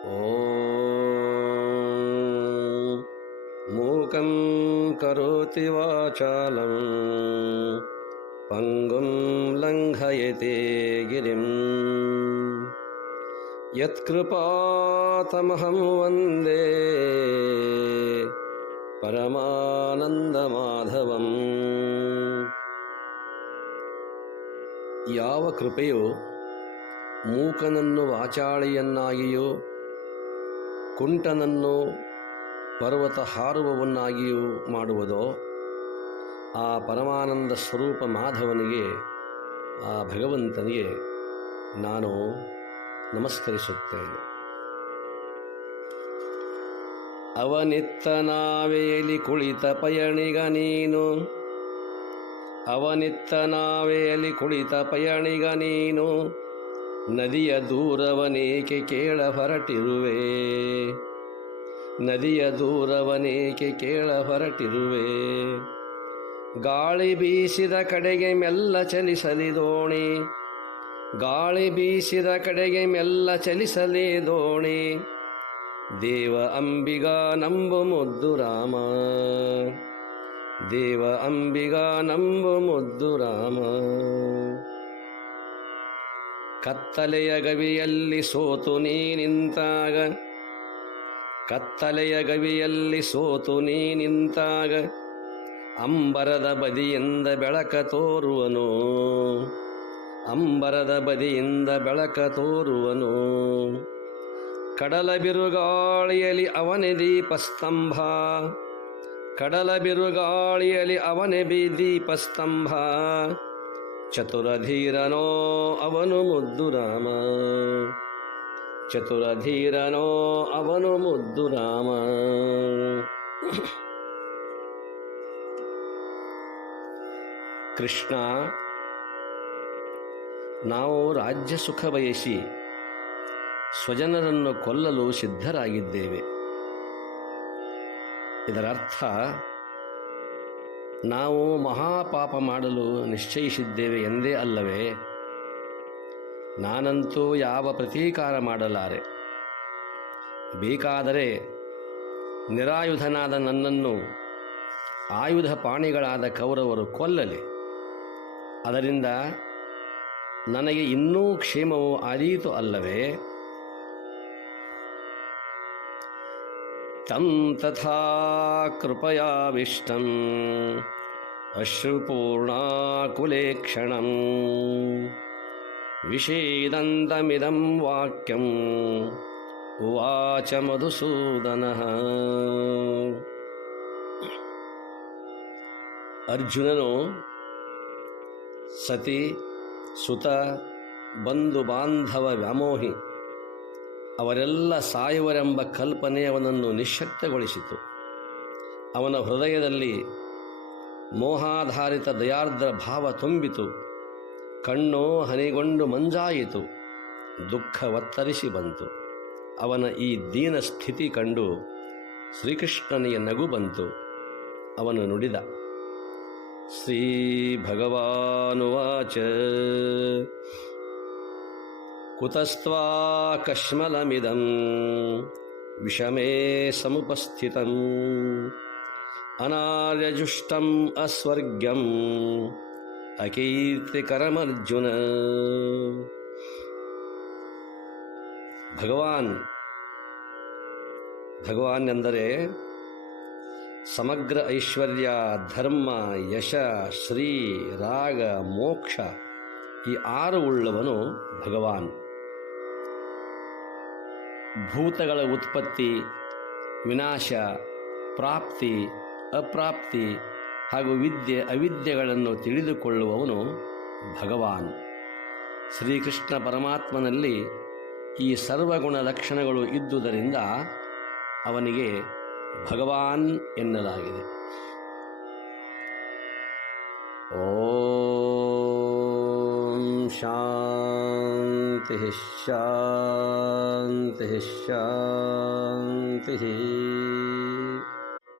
ಓಂ ಮೂಕಂ ಕರೋತಿ ವಾಚಾಲಂ ಪಂಗುಂ ಲಂಘಯತೆ ಗಿರಿಂ ಯತ್ಕೃಪಾತಮಹಂ ವಂದೇ ಪರಮಾನಂದಮಾಧವಂ. ಯಾವ ಕೃಪೆಯು ಮೂಕನನ್ನು ವಾಚಾಳಿಯನ್ನಾಗಿಯೂ ಕುಂಟನನ್ನು ಪರ್ವತ ಹಾರುವವನ್ನಾಗಿಯೂ ಮಾಡುವುದೋ ಆ ಪರಮಾನಂದ ಸ್ವರೂಪ ಮಾಧವನಿಗೆ, ಆ ಭಗವಂತನಿಗೆ ನಾನು ನಮಸ್ಕರಿಸುತ್ತೇನೆ. ಅವನಿತ್ತ ನಾವೇಲಿ ಕುಳಿತ ಪಯಣಿಗ ನೀನು, ಅವನಿತ್ತ ನಾವೇಲಿ ಕುಳಿತ ಪಯಣಿಗ ನೀನು, ನದಿಯ ದೂರವನೇಕೆ ಕೇಳ ಹೊರಟಿರುವೆ, ನದಿಯ ದೂರವನೇಕೆ ಕೇಳ ಹೊರಟಿರುವೆ. ಗಾಳಿ ಬೀಸಿದ ಕಡೆಗೆ ಮೆಲ್ಲ ಚಲಿಸಲಿ ದೋಣಿ, ಗಾಳಿ ಬೀಸಿದ ಕಡೆಗೆ ಮೆಲ್ಲ ಚಲಿಸಲಿ ದೋಣಿ, ದೇವ ಅಂಬಿಗ ನಂಬು ಮುದ್ದು ರಾಮ, ದೇವ ಅಂಬಿಗ ನಂಬು ಮುದ್ದು ರಾಮ. ಕತ್ತಲೆಯ ಗವಿಯಲ್ಲಿ ಸೋತು ನೀ ನಿಂತಾಗ, ಕತ್ತಲೆಯ ಗವಿಯಲ್ಲಿ ಸೋತು ನೀ ನಿಂತಾಗ, ಅಂಬರದ ಬದಿಯಿಂದ ಬೆಳಕ ತೋರುವನು, ಅಂಬರದ ಬದಿಯಿಂದ ಬೆಳಕ ತೋರುವನು. ಕಡಲ ಬಿರುಗಾಳಿಯಲ್ಲಿ ಅವನೇ ದೀಪಸ್ತಂಭ, ಕಡಲ ಬಿರುಗಾಳಿಯಲ್ಲಿ ಅವನೇ ದೀಪಸ್ತಂಭ, ಚತುರಧೀರನೋ ಅವನು ಮುದ್ದು ರಾಮ, ಚತುರಧೀರನೋ ಅವನು ಮುದ್ದು ರಾಮ. ಕೃಷ್ಣ, ನಾವು ರಾಜ್ಯ ಸುಖ ಬಯಸಿ ಸ್ವಜನರನ್ನು ಕೊಲ್ಲಲು ಸಿದ್ಧರಾಗಿದ್ದೇವೆ. ಇದರರ್ಥ ನಾವು ಮಹಾಪಾಪ ಮಾಡಲು ನಿಶ್ಚಯಿಸಿದ್ದೇವೆ ಎಂದೇ ಅಲ್ಲವೇ? ನಾನಂತೂ ಯಾವ ಪ್ರತೀಕಾರ ಮಾಡಲಾರೆ. ಬೇಕಾದರೆ ನಿರಾಯುಧನಾದ ನನ್ನನ್ನು ಆಯುಧ ಪಾಣಿಗಳಾದ ಕೌರವರು ಕೊಲ್ಲಲಿ, ಅದರಿಂದ ನನಗೆ ಇನ್ನೂ ಕ್ಷೇಮವು ಆದೀತು ಅಲ್ಲವೇ? ತಂ ತಥಾ ಕೃಪಯಾವಿಷ್ಟಂ ಅಶ್ರುಪೂರ್ಣಾಕುಲೇಕ್ಷಣಂ ವಿಷೇದಂತಮಿದಂ ವಾಕ್ಯಂ ಉವಾಚ ಮಧುಸೂದನಃ. ಅರ್ಜುನನು ಸತಿ, ಸುತ, ಬಂಧು ಬಾಂಧವ ವ್ಯಾಮೋಹಿ ಅವರೆಲ್ಲ ಸಾಯುವರೆಂಬ ಕಲ್ಪನೆ ಅವನನ್ನು ನಿಶ್ಶಕ್ತಗೊಳಿಸಿತು. ಅವನ ಹೃದಯದಲ್ಲಿ ಮೋಹಾಧಾರಿತ ದಯಾರ್ದ್ರ ಭಾವ ತುಂಬಿತು. ಕಣ್ಣು ಹನಿಗೊಂಡು ಮಂಜಾಯಿತು, ದುಃಖ ಒತ್ತರಿಸಿ ಬಂತು. ಅವನ ಈ ದೀನ ಸ್ಥಿತಿ ಕಂಡು ಶ್ರೀಕೃಷ್ಣನಿಗೆ ನಗು ಬಂತು. ಅವನು ನುಡಿದ, ಶ್ರೀ ಭಗವಾನುವಾಚ ಕುತಸ್ತ್ವಾ ಕಶ್ಮಲಮಿದಂ ವಿಷಮೇ ಸಮುಪಸ್ಥಿತಂ ಅನಾರ್ಯಜುಷ್ಟಂ ಅಸ್ವರ್ಗ್ಯಂ ಅಕೀರ್ತಿಕರಮರ್ಜುನ. ಭಗವಾನ್ ಎಂದರೆ ಸಮಗ್ರ ಐಶ್ವರ್ಯ, ಧರ್ಮ, ಯಶ, ಶ್ರೀ, ರಾಗ, ಮೋಕ್ಷ ಈ 6 ಉಳ್ಳವನು ಭಗವಾನ್. ಭೂತಗಳ ಉತ್ಪತ್ತಿ, ವಿನಾಶ, ಪ್ರಾಪ್ತಿ, ಅಪ್ರಾಪ್ತಿ ಹಾಗೂ ವಿದ್ಯೆ ಅವಿದ್ಯೆಗಳನ್ನು ತಿಳಿದುಕೊಳ್ಳುವವನು ಭಗವಾನ್. ಶ್ರೀಕೃಷ್ಣ ಪರಮಾತ್ಮನಲ್ಲಿ ಈ ಸರ್ವಗುಣ ಲಕ್ಷಣಗಳು ಇದ್ದುದರಿಂದ ಅವನಿಗೆ ಭಗವಾನ್ ಎನ್ನಲಾಗಿದೆ. ಓಂ ಶಾಂತಿ ಶಾಂತಿ ಶಾಂತಿ.